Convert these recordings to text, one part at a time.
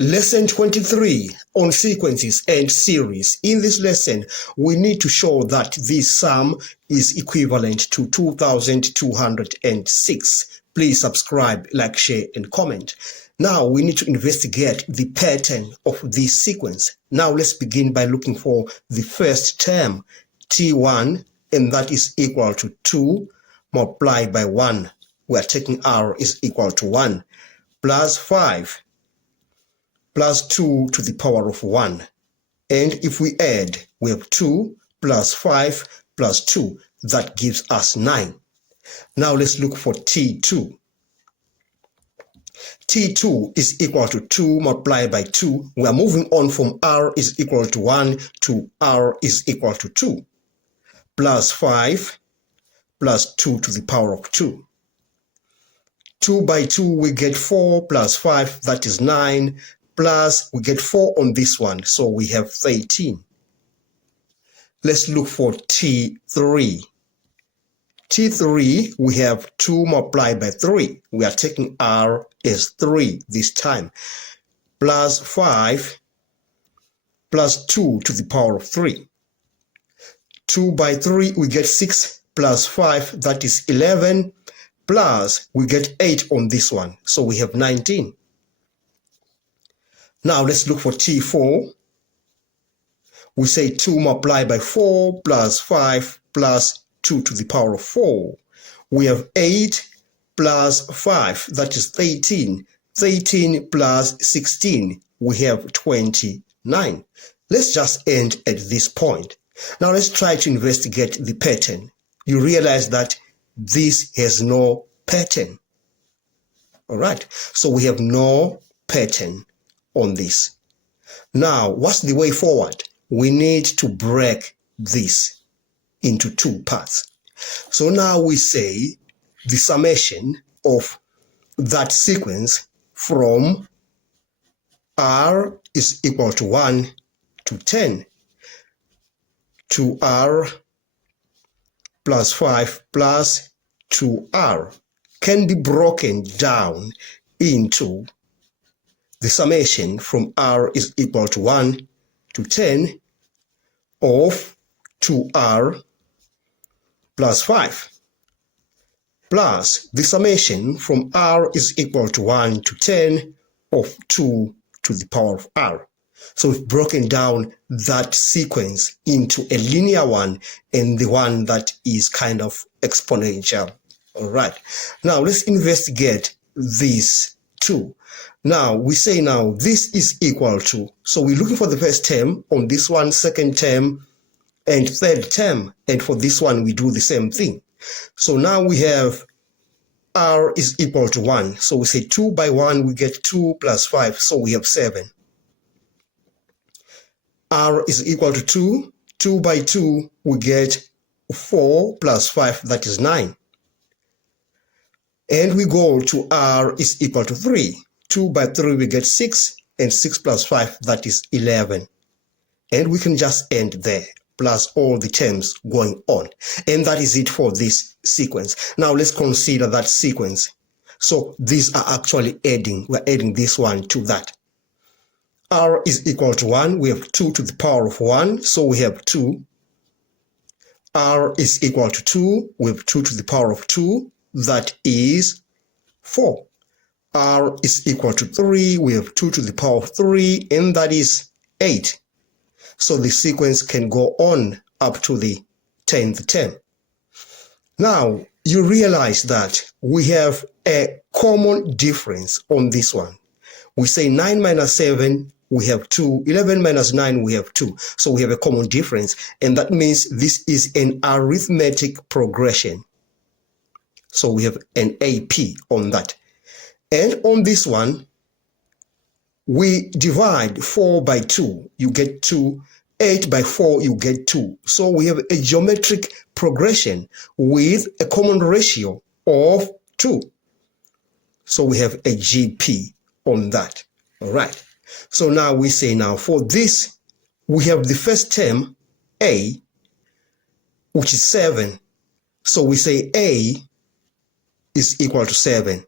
Lesson 23 on sequences and series. In this lesson, we need to show that this sum is equivalent to 2206. Please subscribe, like, share, and comment. Now we need to investigate the pattern of this sequence. Now let's begin by looking for the first term, T1, and that is equal to 2 multiplied by 1. We are taking R is equal to 1 plus 5 plus 2 to the power of 1. And if we add, we have 2 plus 5 plus 2. That gives us 9. Now let's look for T2. T2 is equal to 2 multiplied by 2. We are moving on from R is equal to 1 to R is equal to 2. Plus 5 plus 2 to the power of 2. 2 by 2 we get 4 plus 5, that is 9. Plus we get 4 on this one, so we have 13. Let's look for T3. T3, we have 2 multiplied by 3. We are taking R as 3 this time. Plus 5 plus 2 to the power of 3. 2 by 3, we get 6 plus 5, that is 11. Plus we get 8 on this one, so we have 19. Now let's look for T4. We say 2 multiplied by 4 plus 5 plus 2 to the power of 4. We have 8 plus 5, that is 13. 13 plus 16, we have 29. Let's just end at this point. Now let's try to investigate the pattern. You realize that this has no pattern. All right, so we have no pattern on this. Now, what's the way forward? We need to break this into 2 parts. So now we say the summation of that sequence from R is equal to 1 to 10 to R plus 5 plus 2R can be broken down into the summation from R is equal to 1 to 10 of 2R plus 5 plus the summation from R is equal to 1 to 10 of 2 to the power of R. So we've broken down that sequence into a linear one and the one that is kind of exponential. All right. Now let's investigate these two. Now we say now this is equal to, so we're looking for the first term on this one, second term, and third term. And for this one, we do the same thing. So now we have R is equal to 1. So we say 2 by 1, we get 2 plus 5. So we have 7. R is equal to 2. 2 by 2, we get 4 plus 5, that is 9. And we go to R is equal to 3. 2 by 3, we get 6, and 6 plus 5, that is 11. And we can just end there, plus all the terms going on. And that is it for this sequence. Now let's consider that sequence. So these are actually adding. We're adding this one to that. R is equal to 1. We have 2 to the power of 1, so we have 2. R is equal to 2. We have 2 to the power of 2. That is 4. R is equal to 3. We have 2 to the power of 3, and that is 8. So the sequence can go on up to the 10th term. Now, you realize that we have a common difference on this one. We say 9 minus 7, we have 2. 11 minus 9, we have 2. So we have a common difference, and that means this is an arithmetic progression. So we have an AP on that. And on this one, we divide 4 by 2, you get 2. 8 by 4, you get 2. So we have a geometric progression with a common ratio of 2. So we have a GP on that. All right. So now we say now for this, we have the first term, A, which is 7. So we say A is equal to 7.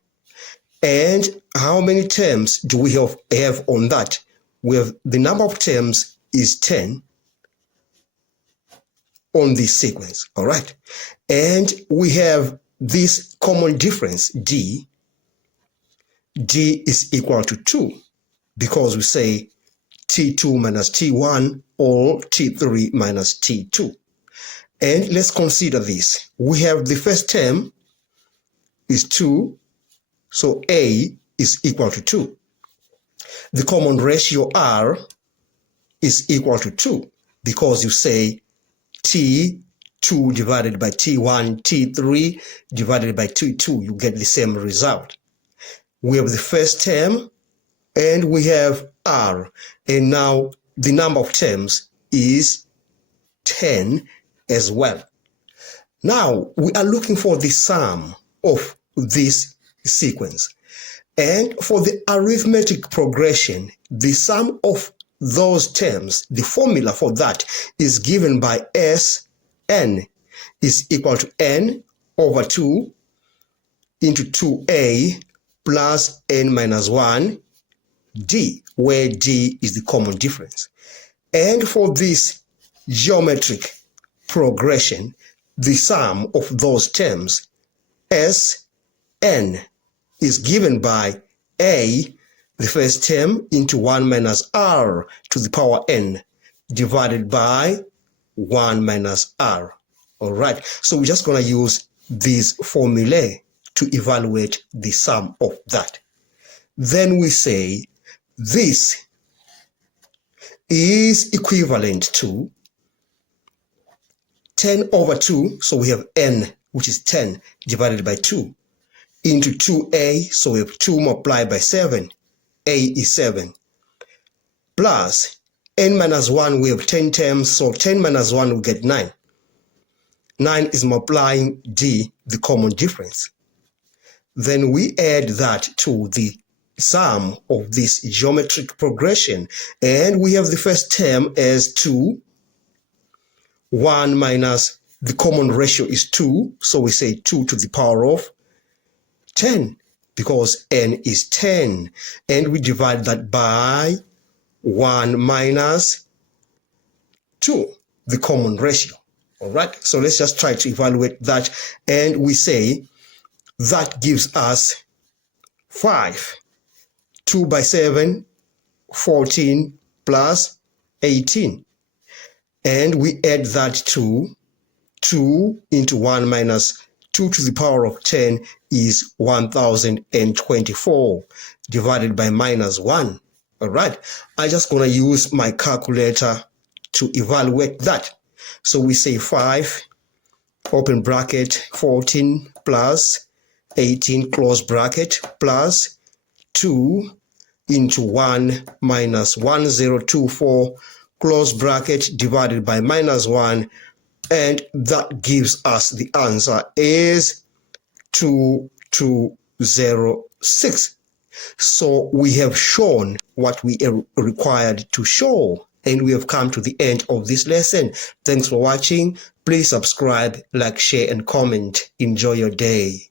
And how many terms do we have on that? We have the number of terms is 10 on this sequence, all right? And we have this common difference, d. d is equal to 2 because we say t2 minus t1 or t3 minus t2. And let's consider this. We have the first term is 2, so a is equal to 2. The common ratio r is equal to 2 because you say t2 divided by t1, t3 divided by t2, you get the same result. We have the first term and we have r, and now the number of terms is 10 as well. Now we are looking for the sum of this sequence, and for the arithmetic progression, the sum of those terms, the formula for that is given by Sn is equal to n over 2 into 2a plus n minus 1 d, where d is the common difference. And for this geometric progression, the sum of those terms, Sn, is given by a, the first term, into 1 minus r to the power n divided by 1 minus r. All right, so we're just going to use these formulae to evaluate the sum of that. Then we say this is equivalent to 10 over 2, so we have n, which is 10 divided by 2, into 2a, so we have 2 multiplied by 7, a is 7, plus n minus 1, we have 10 terms, so 10 minus 1 we get 9. 9 is multiplying d, the common difference. Then we add that to the sum of this geometric progression, and we have the first term as 2, 1 minus the common ratio is 2, so we say 2 to the power of 10 because n is 10, and we divide that by 1 minus 2, the common ratio. All right, so let's just try to evaluate that, and we say that gives us 5. 2 by 7, 14 plus 18. And we add that to 2 into 1 minus 2 to the power of 10 is 1024 divided by minus 1. All right, I'm just going to use my calculator to evaluate that. So we say 5, open bracket, 14 plus 18, close bracket, plus 2 into 1 minus 1024, close bracket, divided by minus 1, and that gives us the answer is 2206. So we have shown what we are required to show, and we have come to the end of this lesson. Thanks for watching. Please subscribe, like, share, and comment. Enjoy your day.